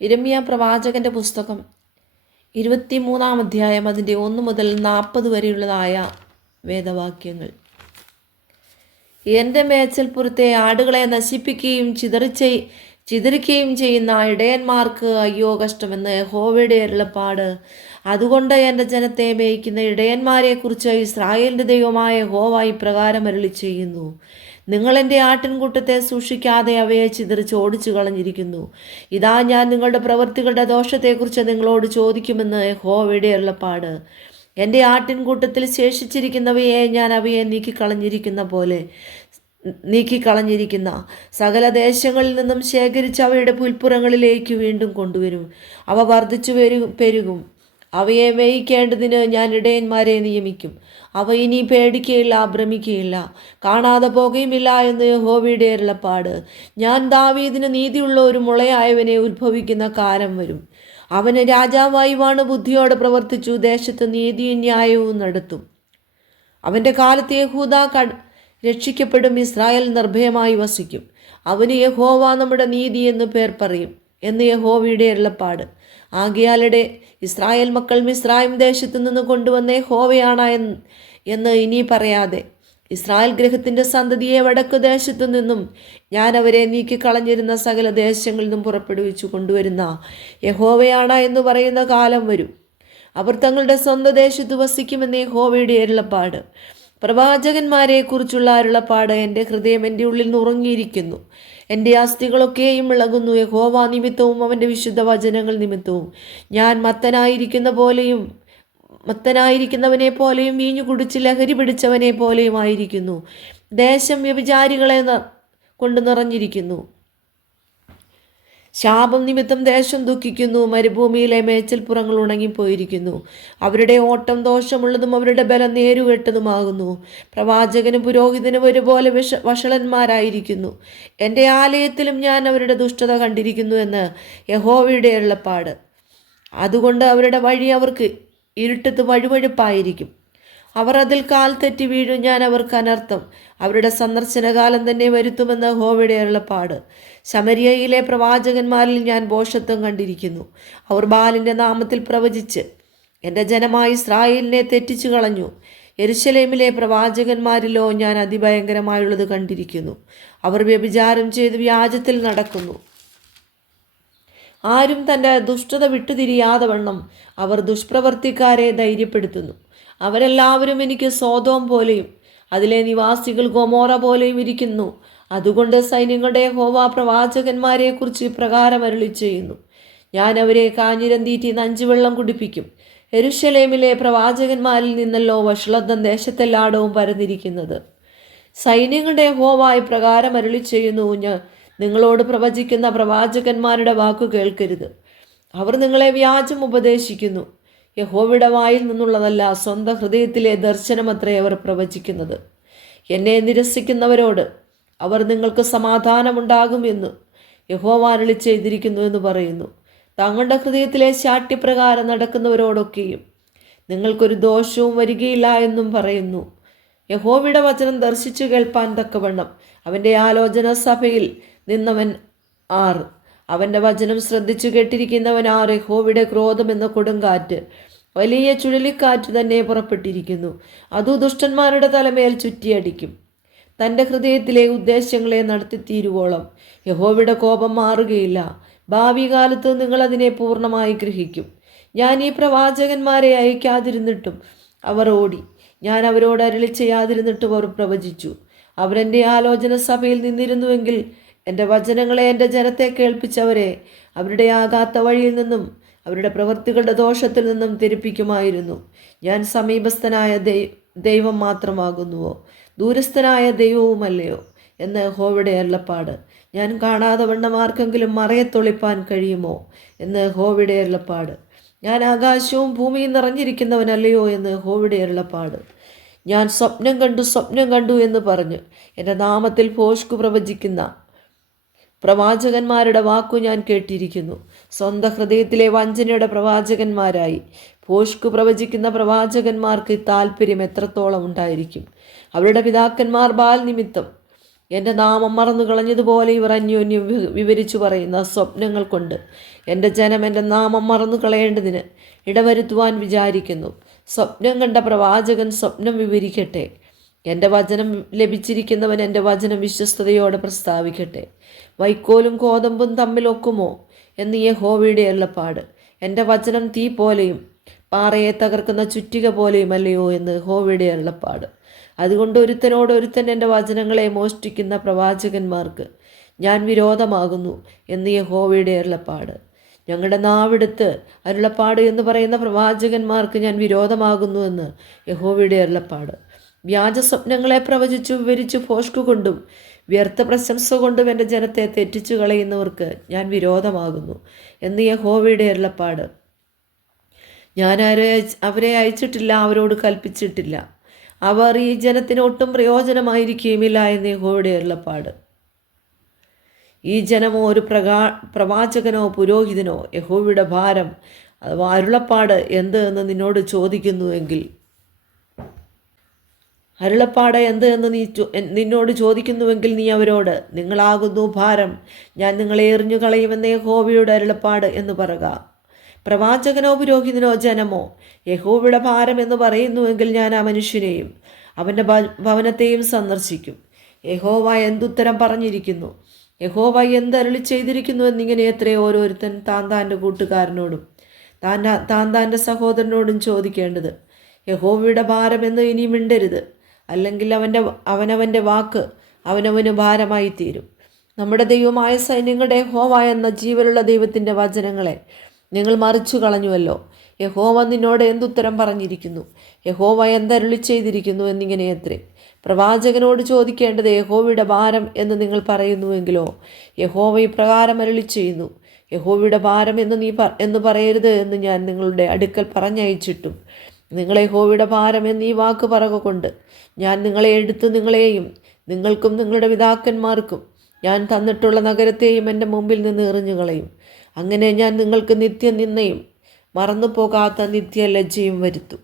യിരെമ്യാ പ്രവാചകന്റെ പുസ്തകം 23-ാം അധ്യായം അതിൻ്റെ 1 മുതൽ 40 വരെയുള്ളതായ വേദവാക്യങ്ങൾ. എൻ്റെ മേച്ചൽപ്പുറത്തെ ആടുകളെ നശിപ്പിക്കുകയും ചിതറിക്കുകയും ചെയ്യുന്ന ഇടയന്മാർക്ക് അയ്യോ കഷ്ടമെന്ന് യഹോവയുടെ അരുളപ്പാട്. അതുകൊണ്ട് എൻ്റെ ജനത്തെ മേയ്ക്കുന്ന ഇടയന്മാരെക്കുറിച്ച് ഇസ്രായേലിൻ്റെ ദൈവമായ യഹോവ ഇപ്രകാരം അരുളി ചെയ്യുന്നു: നിങ്ങൾ എൻ്റെ ആട്ടിൻകൂട്ടത്തെ സൂക്ഷിക്കാതെ അവയെ ചിതറിച്ച് ഓടിച്ചു കളഞ്ഞിരിക്കുന്നു. ഇതാ, ഞാൻ നിങ്ങളുടെ പ്രവൃത്തികളുടെ ദോഷത്തെക്കുറിച്ച് നിങ്ങളോട് ചോദിക്കുമെന്ന് യഹോവയുടെ അരുളപ്പാട്. എൻ്റെ ആട്ടിൻകൂട്ടത്തിൽ ശേഷിച്ചിരിക്കുന്നവയെ ഞാൻ അവയെ നീക്കിക്കളഞ്ഞിരിക്കുന്ന സകല ദേശങ്ങളിൽ നിന്നും ശേഖരിച്ച് അവയുടെ പുൽപ്പുറങ്ങളിലേക്ക് വീണ്ടും കൊണ്ടുവരും. അവ വർദ്ധിച്ചു പെരുകും. അവയെ മേയിക്കേണ്ടതിന് ഞാൻ ഇടയന്മാരെ നിയമിക്കും. അവ ഇനി പേടിക്കുകയില്ല, ഭ്രമിക്കുകയില്ല, കാണാതെ പോകുകയുമില്ല എന്ന് യഹോവയുടെ അരുളപ്പാട്. ഞാൻ ദാവീദിന് നീതിയുള്ള ഒരു മുളയായവനെ ഉത്ഭവിക്കുന്ന കാലം വരും. അവന് രാജാവായി വാണ് ബുദ്ധിയോടെ പ്രവർത്തിച്ചു ദേശത്ത് നീതിയും ന്യായവും നടത്തും. അവൻ്റെ കാലത്ത് യഹൂദ രക്ഷിക്കപ്പെടും, ഇസ്രായേൽ നിർഭയമായി വസിക്കും. അവന് യഹോവ നമ്മുടെ നീതി എന്ന് പേർ പറയും എന്ന് യഹോവയുടെ അരുളപ്പാട്. ആകയാലിടെ ഇസ്രായേൽ മക്കൾ മിസ്രയീം ദേശത്തു നിന്ന് കൊണ്ടുവന്ന യഹോവയാണ് എന്ന് ഇനി പറയാതെ, ഇസ്രായേൽ ഗൃഹത്തിൻ്റെ സന്തതിയെ വടക്കു ദേശത്തു നിന്നും ഞാൻ അവരെ നീക്കിക്കളഞ്ഞിരുന്ന സകല ദേശങ്ങളിൽ നിന്നും പുറപ്പെടുവിച്ചു കൊണ്ടുവരുന്ന യഹോവയാണ് എന്ന് പറയുന്ന കാലം വരും. അവർ തങ്ങളുടെ സ്വന്തം ദേശത്ത് വസിക്കുമെന്ന് യഹോവയുടെ അരുളപ്പാട്. പ്രവാചകന്മാരെ കുറിച്ചുള്ള അരുളപ്പാട്. എൻ്റെ ഹൃദയം എൻ്റെ ഉള്ളിൽ ഉറങ്ങിയിരിക്കുന്നു, എൻ്റെ അസ്ഥികളൊക്കെയും ഇളകുന്നു. യഹോവ നിമിത്തവും അവൻ്റെ വിശുദ്ധ വചനങ്ങൾ നിമിത്തവും ഞാൻ മത്തനായിരിക്കുന്നവനെ പോലെയും വീഞ്ഞു കുടിച്ച് ലഹരി പിടിച്ചവനെ പോലെയും ആയിരിക്കുന്നു. ദേശം വ്യഭിചാരികളെ കൊണ്ട് നിറഞ്ഞിരിക്കുന്നു. ശാപം നിമിത്തം ദേശം ദുഃഖിക്കുന്നു. മരുഭൂമിയിലെ മേച്ചൽപ്പുറങ്ങൾ ഉണങ്ങിപ്പോയിരിക്കുന്നു. അവരുടെ ഓട്ടം ദോഷമുള്ളതും അവരുടെ ബലം നേരുകെട്ടതുമാകുന്നു. പ്രവാചകനും പുരോഹിതനും ഒരുപോലെ വഷളന്മാരായിരിക്കുന്നു. എൻ്റെ ആലയത്തിലും ഞാൻ അവരുടെ ദുഷ്ടത കണ്ടിരിക്കുന്നു എന്ന് യഹോവയുടെ അരുളപ്പാട്. അതുകൊണ്ട് അവരുടെ വഴി അവർക്ക് ഇരുട്ടത്ത് വഴുവഴുപ്പായിരിക്കും. അവർ അതിൽ കാൽ തെറ്റി വീഴും. ഞാൻ അവർക്ക് അനർത്ഥം അവരുടെ സന്ദർശനകാലം തന്നെ വരുത്തുമെന്ന് യഹോവയുടെ അരുളപ്പാട്. ശമര്യയിലെ പ്രവാചകന്മാരിൽ ഞാൻ ഭോഷത്വം കണ്ടിരിക്കുന്നു. അവർ ബാലിൻ്റെ നാമത്തിൽ പ്രവചിച്ച് എൻ്റെ ജനമായ ഇസ്രായേലിനെ തെറ്റിച്ചു കളഞ്ഞു. യെരൂശലേമിലെ പ്രവാചകന്മാരിലോ ഞാൻ അതിഭയങ്കരമായുള്ളത് കണ്ടിരിക്കുന്നു. അവർ വ്യഭിചാരം ചെയ്ത് വ്യാജത്തിൽ നടക്കുന്നു. ആരും തൻ്റെ ദുഷ്ടത വിട്ടുതിരിയാതെ വണ്ണം അവർ ദുഷ്പ്രവർത്തിക്കാരെ ധൈര്യപ്പെടുത്തുന്നു. അവരെല്ലാവരും എനിക്ക് സോദോം പോലെയും അതിലെ നിവാസികൾ ഗൊമോറ പോലെയും ഇരിക്കുന്നു. അതുകൊണ്ട് സൈന്യങ്ങളുടെ യഹോവ പ്രവാചകന്മാരെക്കുറിച്ച് ഇപ്രകാരം അരുളി ചെയ്യുന്നു: ഞാൻ അവരെ കാഞ്ഞിരം തീറ്റി നഞ്ചുവെള്ളം കുടിപ്പിക്കും. യെരൂശലേമിലെ പ്രവാചകന്മാരിൽ നിന്നല്ലോ വഷളത്വം ദേശത്തെല്ലായിടവും പരന്നിരിക്കുന്നത്. സൈന്യങ്ങളുടെ യഹോവ ഇപ്രകാരം അരുളി ചെയ്യുന്നു: ഞാൻ നിങ്ങളോട് പ്രവചിക്കുന്ന പ്രവാചകന്മാരുടെ വാക്കു കേൾക്കരുത്. അവർ നിങ്ങളെ വ്യാജം ഉപദേശിക്കുന്നു. യഹോവയുടെ വായിൽ നിന്നുള്ളതല്ല, സ്വന്തം ഹൃദയത്തിലെ ദർശനമത്രേ അവർ പ്രവചിക്കുന്നത്. എന്നെ നിരസിക്കുന്നവരോട് അവർ നിങ്ങൾക്ക് സമാധാനമുണ്ടാകുമെന്ന് യഹോവ അരുളി ചെയ്തിരിക്കുന്നു എന്ന് പറയുന്നു. തങ്ങളുടെ ഹൃദയത്തിലെ ശാഠ്യപ്രകാരം നടക്കുന്നവരോടൊക്കെയും നിങ്ങൾക്കൊരു ദോഷവും വരികയില്ല എന്നും പറയുന്നു. യഹോവയുടെ വചനം ദർശിച്ചു കേൾപ്പാൻ തക്കവണ്ണം അവൻ്റെ ആലോചന സഭയിൽ നിന്നവൻ ആർ? അവൻ്റെ വചനം ശ്രദ്ധിച്ചു കേട്ടിരിക്കുന്നവൻ ആർ? യഹോവയുടെ ക്രോധം എന്ന കൊടുങ്കാറ്റ്, വലിയ ചുഴലിക്കാറ്റ് തന്നെ പുറപ്പെട്ടിരിക്കുന്നു. അതു ദുഷ്ടന്മാരുടെ തലമേൽ ചുറ്റിയടിക്കും. തൻ്റെ ഹൃദയത്തിലെ ഉദ്ദേശങ്ങളെ നടത്തിത്തീരുവോളം യഹോവയുടെ കോപം മാറുകയില്ല. ഭാവി കാലത്ത് നിങ്ങൾ അതിനെ പൂർണ്ണമായി ഗ്രഹിക്കും. ഞാൻ ഈ പ്രവാചകന്മാരെ അയക്കാതിരുന്നിട്ടും അവർ ഓടി, ഞാൻ അവരോട് അരുളി ചെയ്യാതിരുന്നിട്ടും അവർ പ്രവചിച്ചു. അവരെൻ്റെ ആലോചന സഭയിൽ നിന്നിരുന്നുവെങ്കിൽ എൻ്റെ വചനങ്ങളെ എൻ്റെ ജനത്തെ കേൾപ്പിച്ചവരെ അവരുടെ ആകാത്ത വഴിയിൽ നിന്നും അവരുടെ പ്രവൃത്തികളുടെ ദോഷത്തിൽ നിന്നും തിരിപ്പിക്കുമായിരുന്നു. ഞാൻ സമീപസ്ഥനായ ദൈവം മാത്രമാകുന്നുവോ, ദൂരസ്ഥനായ ദൈവവുമല്ലയോ എന്ന് യഹോവയുടെ അരുളപ്പാട്. ഞാൻ കാണാതെ വണ്ണം ആർക്കെങ്കിലും മറയത്തൊളിപ്പാൻ കഴിയുമോ എന്ന് യഹോവയുടെ അരുളപ്പാട്. ഞാൻ ആകാശവും ഭൂമിയും നിറഞ്ഞിരിക്കുന്നവനല്ലയോ എന്ന് യഹോവയുടെ അരുളപ്പാട്. ഞാൻ സ്വപ്നം കണ്ടു എന്ന് പറഞ്ഞ് എൻ്റെ നാമത്തിൽ ഭോഷ്കു പ്രവചിക്കുന്ന പ്രവാചകന്മാരുടെ വാക്കു ഞാൻ കേട്ടിരിക്കുന്നു. സ്വന്തം ഹൃദയത്തിലെ വഞ്ചനയുടെ പ്രവാചകന്മാരായി ഭോഷ്കു പ്രവചിക്കുന്ന പ്രവാചകന്മാർക്ക് താല്പര്യം എത്രത്തോളം ഉണ്ടായിരിക്കും. അവരുടെ പിതാക്കന്മാർ ബാൽ നിമിത്തം എൻ്റെ നാമം മറന്നു കളഞ്ഞതുപോലെ ഇവർ അന്യോന്യം വിവരിച്ചു പറയുന്ന സ്വപ്നങ്ങൾ കൊണ്ട് എൻ്റെ ജനം എൻ്റെ നാമം മറന്നു കളയേണ്ടതിന് ഇടവരുത്തുവാൻ വിചാരിക്കുന്നു. സ്വപ്നം കണ്ട പ്രവാചകൻ സ്വപ്നം വിവരിക്കട്ടെ. എൻ്റെ വചനം ലഭിച്ചിരിക്കുന്നവൻ എൻ്റെ വചനം വിശ്വസ്തയോടെ പ്രസ്താവിക്കട്ടെ. വൈക്കോലും കോതമ്പും തമ്മിലൊക്കുമോ എന്ന് യഹോവയുടെ അരുളപ്പാട്. എൻ്റെ വചനം തീ പോലെയും പാറയെ തകർക്കുന്ന ചുറ്റിക പോലെയും അല്ലയോ എന്ന് യഹോവയുടെ അരുളപ്പാട്. അതുകൊണ്ട് ഒരുത്തനോട് ഒരുത്തൻ എൻ്റെ വചനങ്ങളെ മോഷ്ടിക്കുന്ന പ്രവാചകന്മാർക്ക് ഞാൻ വിരോധമാകുന്നു എന്ന് യഹോവയുടെ അരുളപ്പാട്. ഞങ്ങളുടെ നാവിടുത്ത് അരുളപ്പാട് എന്ന് പറയുന്ന പ്രവാചകന്മാർക്ക് ഞാൻ വിരോധമാകുന്നു എന്ന് യഹോവയുടെ അരുളപ്പാട്. വ്യാജ സ്വപ്നങ്ങളെ പ്രവചിച്ചു വിവരിച്ചു ഭോഷ്കുകൊണ്ടും വ്യർത്ഥ പ്രശംസ കൊണ്ടും എൻ്റെ ജനത്തെ തെറ്റിച്ചു കളയുന്നവർക്ക് ഞാൻ വിരോധമാകുന്നു എന്ന് യഹോവയുടെ അരുളപ്പാട്. ഞാൻ അവരെ അയച്ചിട്ടില്ല, അവരോട് കൽപ്പിച്ചിട്ടില്ല. അവർ ഈ ജനത്തിന് ഒട്ടും പ്രയോജനമായിരിക്കുകയുമില്ല എന്ന് യഹോവയുടെ അരുളപ്പാട്. ഈ ജനമോ ഒരു പ്രവാചകനോ പുരോഹിതനോ യഹോവയുടെ ഭാരം അഥവാ അരുളപ്പാട് എന്ത് എന്ന് നിന്നോട് ചോദിക്കുന്നുവെങ്കിൽ നിന്നോട് ചോദിക്കുന്നുവെങ്കിൽ നീ അവരോട്, നിങ്ങളാകുന്നു ഭാരം, ഞാൻ നിങ്ങളെ എറിഞ്ഞു കളയുമെന്ന് യഹോവയുടെ അരുളപ്പാട് എന്ന് പറയുക. പ്രവാചകനോ പുരോഹിതനോ ജനമോ യഹോവയുടെ ഭാരം എന്ന് പറയുന്നുവെങ്കിൽ ഞാൻ ആ മനുഷ്യനെയും അവൻ്റെ ഭവനത്തെയും സന്ദർശിക്കും. യഹോവ എന്തുത്തരം പറഞ്ഞിരിക്കുന്നു, യഹോവ എന്തരുളി ചെയ്തിരിക്കുന്നു എന്നിങ്ങനെ എത്രയോ ഓരോരുത്തൻ താൻ്റെ കൂട്ടുകാരനോടും താൻ്റെ സഹോദരനോടും ചോദിക്കേണ്ടത്. യഹോവയുടെ ഭാരം എന്ന് ഇനി മിണ്ടരുത്, അല്ലെങ്കിൽ അവനവൻ്റെ വാക്ക് അവനവന് ഭാരമായി തീരും. നമ്മുടെ ദൈവമായ സൈന്യങ്ങളുടെ യഹോവ എന്ന ജീവനുള്ള ദൈവത്തിൻ്റെ വചനങ്ങളെ നിങ്ങൾ മറിച്ചു കളഞ്ഞുവല്ലോ. യഹോവ നിന്നോട് എന്തുത്തരം പറഞ്ഞിരിക്കുന്നു, യഹോവ എന്തരുളി ചെയ്തിരിക്കുന്നു എന്നിങ്ങനെ എത്രേ. പ്രവാചകനോട് ചോദിക്കേണ്ടത് യഹോവയുടെ ഭാരം എന്ന് നിങ്ങൾ പറയുന്നുവെങ്കിലോ, യഹോവ ഇപ്രകാരം അരുളി ചെയ്യുന്നു, യഹോവയുടെ ഭാരം എന്ന് പറയരുത് എന്ന് ഞാൻ നിങ്ങളുടെ അടുക്കൽ പറഞ്ഞയച്ചിട്ടും നിങ്ങൾ യഹോവയുടെ ഭാരം എന്നീ വാക്ക് പറകൊണ്ട് ഞാൻ നിങ്ങളെ എടുത്ത് നിങ്ങളെയും നിങ്ങൾക്കും നിങ്ങളുടെ പിതാക്കന്മാർക്കും ഞാൻ തന്നിട്ടുള്ള നഗരത്തെയും എൻ്റെ മുമ്പിൽ നിന്ന് എറിഞ്ഞു കളയും. അങ്ങനെ ഞാൻ നിങ്ങൾക്ക് നിത്യനിന്ദയും മറന്നു പോകാത്ത നിത്യലജ്ജയും വരുത്തും.